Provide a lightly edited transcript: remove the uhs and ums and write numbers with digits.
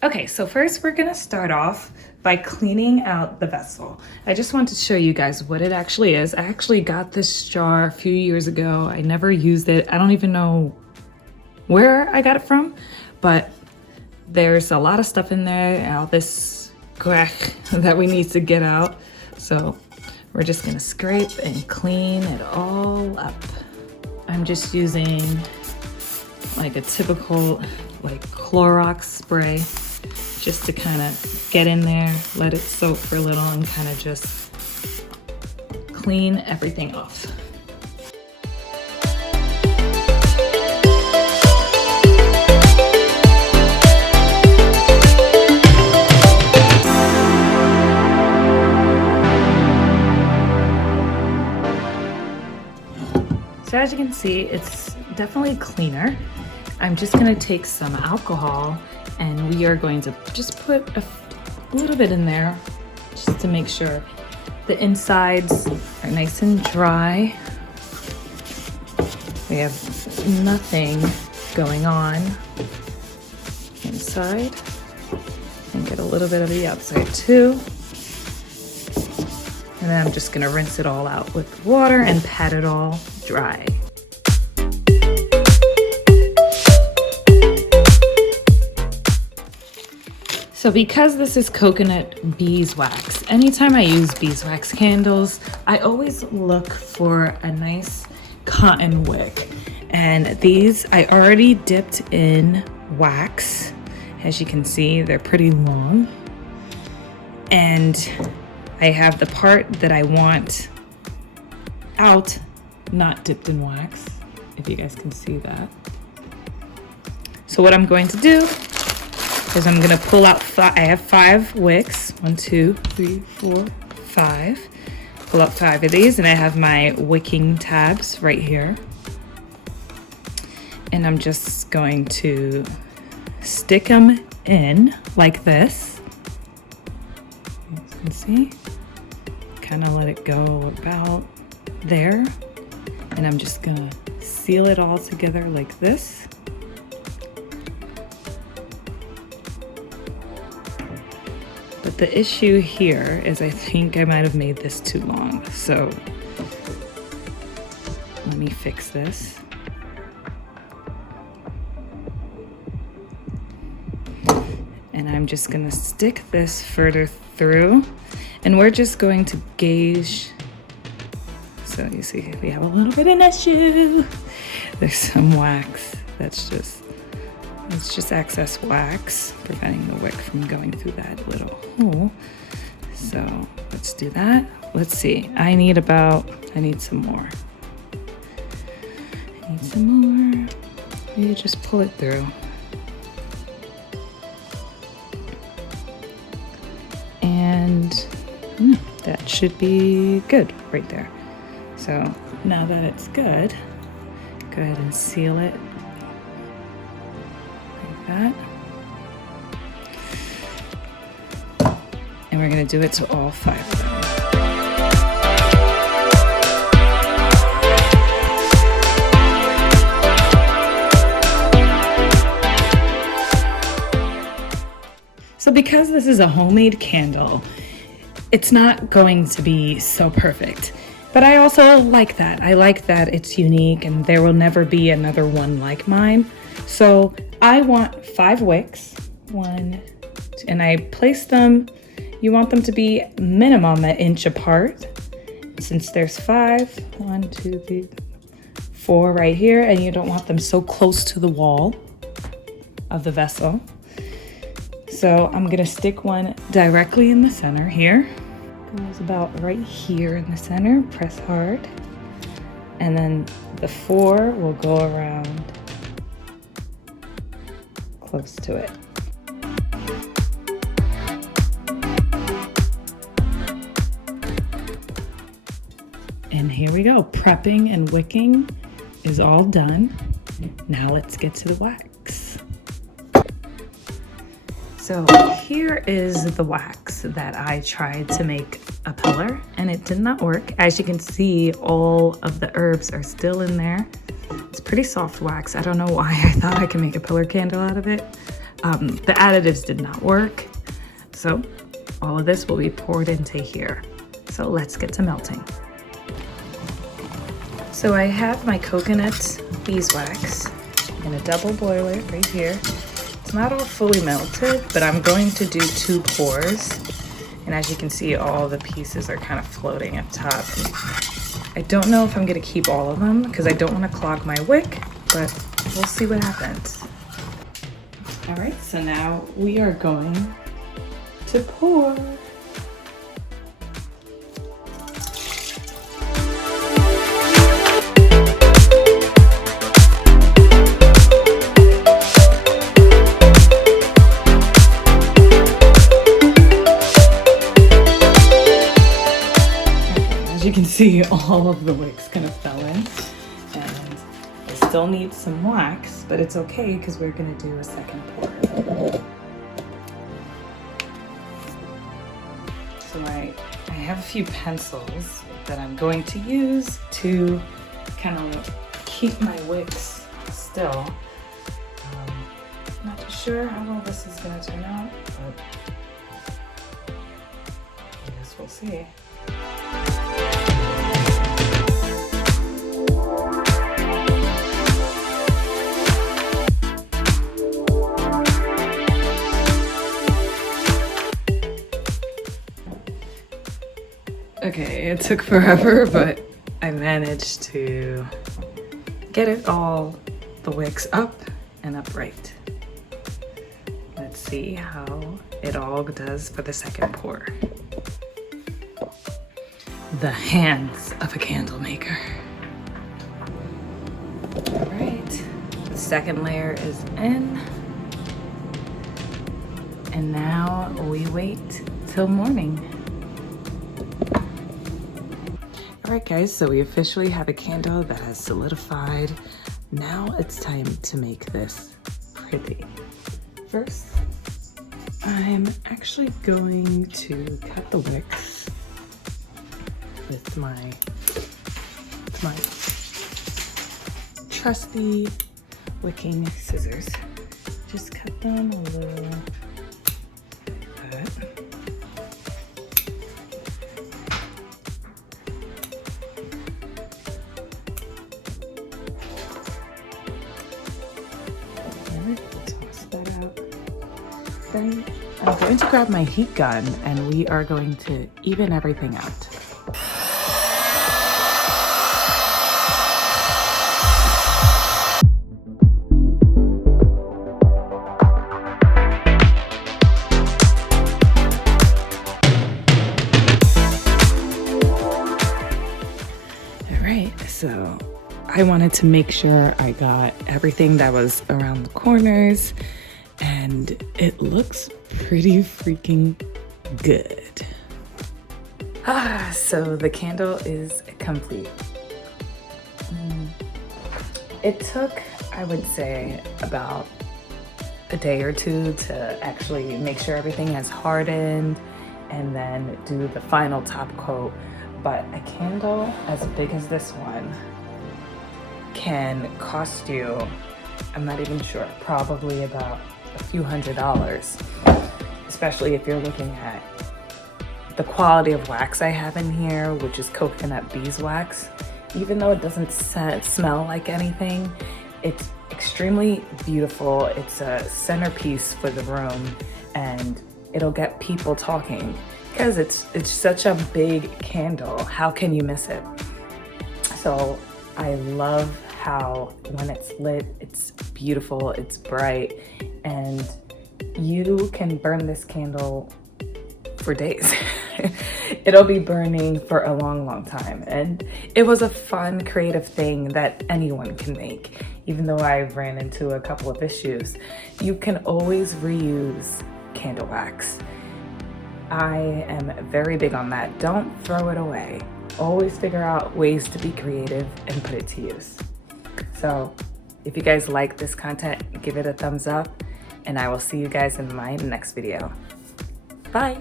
Okay, so first we're gonna start off by cleaning out the vessel. I just want to show you guys what it actually is. I actually got this jar a few years ago. I never used it. I don't even know where I got it from, but there's a lot of stuff in there, all this grech that we need to get out. So we're just gonna scrape and clean it all up. I'm just using like a typical like Clorox spray just to kind of get in there, let it soak for a little and kind of just clean everything off. So as you can see, it's definitely cleaner. I'm just gonna take some alcohol and we are going to just put a little bit in there just to make sure the insides are nice and dry. We have nothing going on inside, and get a little bit of the outside too. And then I'm just gonna rinse it all out with water and pat it all dry. So because this is coconut beeswax, anytime I use beeswax candles, I always look for a nice cotton wick. And these I already dipped in wax. As you can see, they're pretty long. And I have the part that I want out, not dipped in wax, if you guys can see that. So what I'm going to do is I'm gonna pull out, I have 5 wicks, 1, 2, 3, 4, 5. Pull out 5 of these, and I have my wicking tabs right here. And I'm just going to stick them in like this. You can see, kind of let it go about there. And I'm just gonna seal it all together like this. But the issue here is I think I might have made this too long. So let me fix this. And I'm just gonna stick this further through, and we're just going to gauge. So you see, we have a little bit of an issue. There's some wax that's just, it's just excess wax preventing the wick from going through that little hole. So let's do that. Let's see, I need some more. I need some more. You just pull it through. And that should be good right there. So now that it's good, go ahead and seal it like that. And we're gonna do it to all 5 of them. So because this is a homemade candle, it's not going to be so perfect. But I also like that. I like that it's unique and there will never be another one like mine. So I want 5 wicks, 1, 2, and I place them, you want them to be minimum an inch apart. Since there's 5, 1, 2, 3, 4 right here, and you don't want them so close to the wall of the vessel. So I'm gonna stick one directly in the center here. Goes about right here in the center, press hard. And then the 4 will go around close to it. And here we go, prepping and wicking is all done. Now let's get to the wax. So here is the wax that I tried to make a pillar, and it did not work. As you can see, all of the herbs are still in there. It's pretty soft wax. I don't know why I thought I could make a pillar candle out of it, the additives did not work. So all of this will be poured into here. So let's get to melting. So I have my coconut beeswax in a double boiler right here. It's not all fully melted, but I'm going to do 2 pours. And as you can see, all the pieces are kind of floating up top. I don't know if I'm gonna keep all of them because I don't want to clog my wick, but we'll see what happens. All right, so now we are going to pour. As you can see, all of the wicks kind of fell in, and I still need some wax, but it's okay because we're gonna do a second pour. So I have a few pencils that I'm going to use to kind of keep my wicks still. Not too sure how well this is gonna turn out, but I guess we'll see. Okay, it took forever, but I managed to get it all, the wicks up and upright. Let's see how it all does for the second pour. The hands of a candle maker. All right, the second layer is in. And now we wait till morning. All right guys, so we officially have a candle that has solidified. Now it's time to make this pretty. First, I'm actually going to cut the wicks with my trusty wicking scissors. Just cut them a little like that. Toss that out. Then I'm going to grab my heat gun and we are going to even everything out. So I wanted to make sure I got everything that was around the corners, and it looks pretty freaking good. So the candle is complete. It took, I would say, about a day or two to actually make sure everything has hardened and then do the final top coat. But a candle as big as this one can cost you, I'm not even sure, probably about a few $100s, especially if you're looking at the quality of wax I have in here, which is coconut beeswax. Even though it doesn't smell like anything, it's extremely beautiful. It's a centerpiece for the room, and it'll get people talking. Because it's such a big candle, how can you miss it? So I love how when it's lit, it's beautiful, it's bright, and you can burn this candle for days. It'll be burning for a long, long time. And it was a fun, creative thing that anyone can make. Even though I've ran into a couple of issues, you can always reuse candle wax. I am very big on that. Don't throw it away. Always figure out ways to be creative and put it to use. So if you guys like this content, give it a thumbs up, and I will see you guys in my next video. Bye.